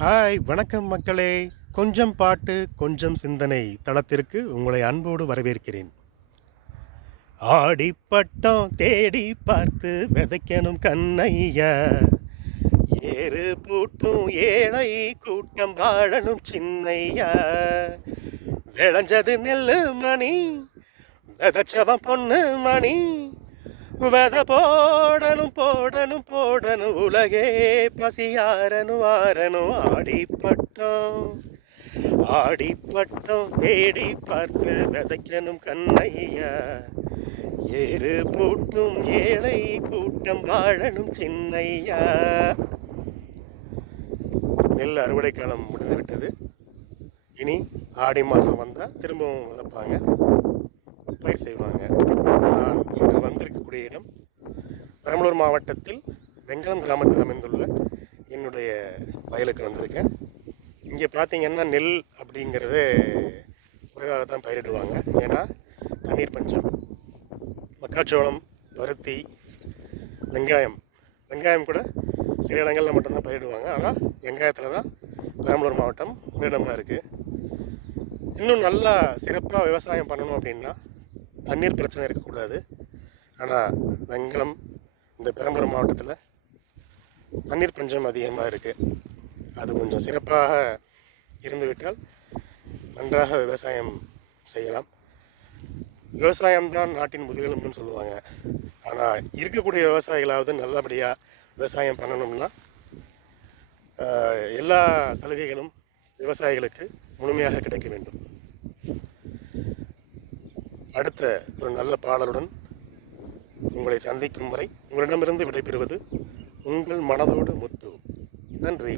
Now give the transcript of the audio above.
Hi வணக்கம் மக்களே. கொஞ்சம் பாட்டு கொஞ்சம் சிந்தனை தளத்திற்கு உங்களை அன்போடு வரவேற்கிறேன். ஆடிப்பட்டம் தேடி பார்த்து விதைக்கணும் கண்ணையா, ஏறு பூட்டும் ஏழை கூட்டம் வாழணும் சின்னையா. விளைஞ்சது நெல்லு மணி, விதைச்சவன் பொண்ணு மணி, வெத போடணும் போடணும் போடணும், உலகே பசியாரணும் ஆரணும். ஆடிப்பட்டம் தேடி பார்த்து விதைக்கணும் கண்ணையா, ஏறு பூட்டும் ஏழை கூட்டம் வாழணும் சின்னையா. நெல் அறுவடை காலம் முடிந்துவிட்டது. இனி ஆடி மாதம் வந்தால் திரும்பவும் விதைப்பாங்க, பயிர் செய்வாங்க. நான் இன்று வந்திருக்கக்கூடிய இடம் பெரம்பலூர் மாவட்டத்தில் வெங்கலம் கிராமத்தில் அமைந்துள்ள என்னுடைய வயலுக்கு வந்திருக்கேன். இங்கே பார்த்தீங்கன்னா நெல் அப்படிங்கிறது குறைவாக தான் பயிரிடுவாங்க. ஏன்னா தண்ணீர் பஞ்சம். மக்காச்சோளம், பருத்தி, வெங்காயம் கூட சில இடங்களில் மட்டும்தான் பயிரிடுவாங்க. ஆனால் வெங்காயத்தில் தான் பெரம்பலூர் மாவட்டம் முதலிடமாக இருக்குது. இன்னும் நல்லா சிறப்பாக விவசாயம் பண்ணணும் அப்படின்னா தண்ணீர் பிரச்சனை இருக்கக்கூடாது. ஆனால் வெங்கலம் இந்த பெரம்பலூர் மாவட்டத்தில் தண்ணீர் பஞ்சம் அதிகமாக இருக்குது. அது கொஞ்சம் சிறப்பாக இருந்துவிட்டால் நன்றாக விவசாயம் செய்யலாம். விவசாயம்தான் நாட்டின் முதுகெலும்புன்னு சொல்லுவாங்க. ஆனால் இருக்கக்கூடிய விவசாயிகளாவது நல்லபடியாக விவசாயம் பண்ணணும்னா எல்லா சலுகைகளும் விவசாயிகளுக்கு முழுமையாக கிடைக்க வேண்டும். அடுத்த ஒரு நல்ல பாடலுடன் உங்களை சந்திக்கும் வரை உங்களிடமிருந்து விடைபெறுவது உங்கள் மனதோடு முத்து. நன்றி.